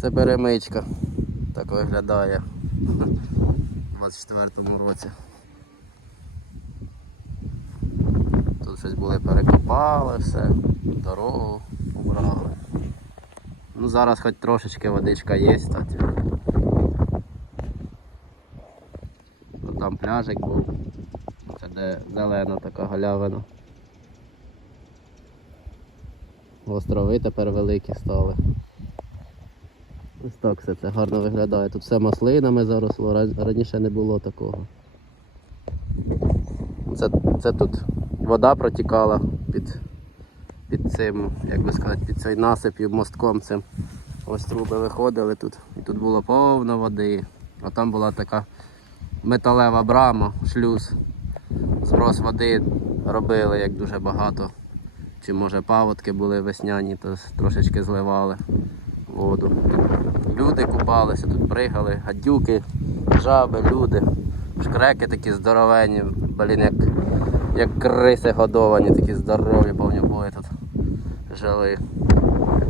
Це перемичка. Так виглядає у 24-му році. Тут щось були перекопали, все, дорогу убрали. Ну зараз хоч трошечки водичка є, кстати. Ну, Там пляжик був. Це де зелена така галявина. Острови тепер великі стали. Ось так все це гарно виглядає. Тут все маслинами заросло, раніше не було такого. Це, це тут вода протікала під, під цим, як би сказати, під цей насипів мостком цим. Ось труби виходили тут. І тут було повно води. А там була така металева брама, шлюз. Зброс води робили як дуже багато. Чи може паводки були весняні, то трошечки зливали воду. Люди купалися, тут пригали, гадюки, жаби, люди. Шкреки такі здоровенні, блін, як, як криси годовані, такі здорові, повнобої тут жили.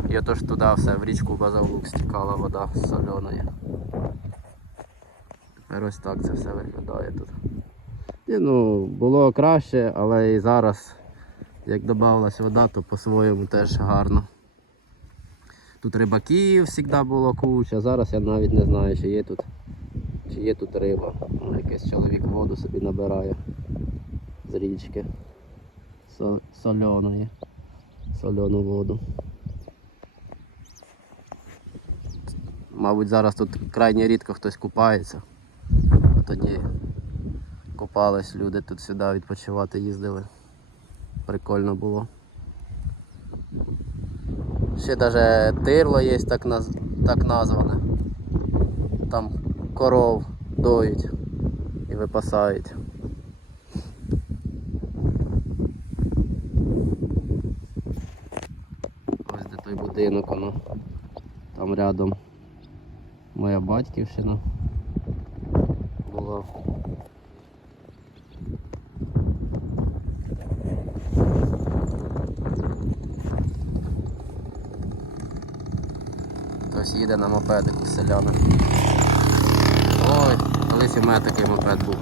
І отож туди все, в річку Базавлук стікала вода з соленої. Тепер ось так це все виглядає тут. І, ну, було краще, але і зараз, як додавалась вода, то по-своєму теж гарно. Тут рибаків завжди було куча, зараз я навіть не знаю, чи є тут, чи є тут риба. Якийсь чоловік воду собі набирає з річки со- соляної, соляну воду. Мабуть, зараз тут крайне рідко хтось купається. А тоді купались люди тут сюди відпочивати їздили. Прикольно було. Ще навіть тирло є так, наз... так назване. Там коров доють і випасають. Ось де той будинок, воно. Там рядом моя батьківщина була. Хтось їде на мопедику селяна. Ой, колись у мене такий мопед був.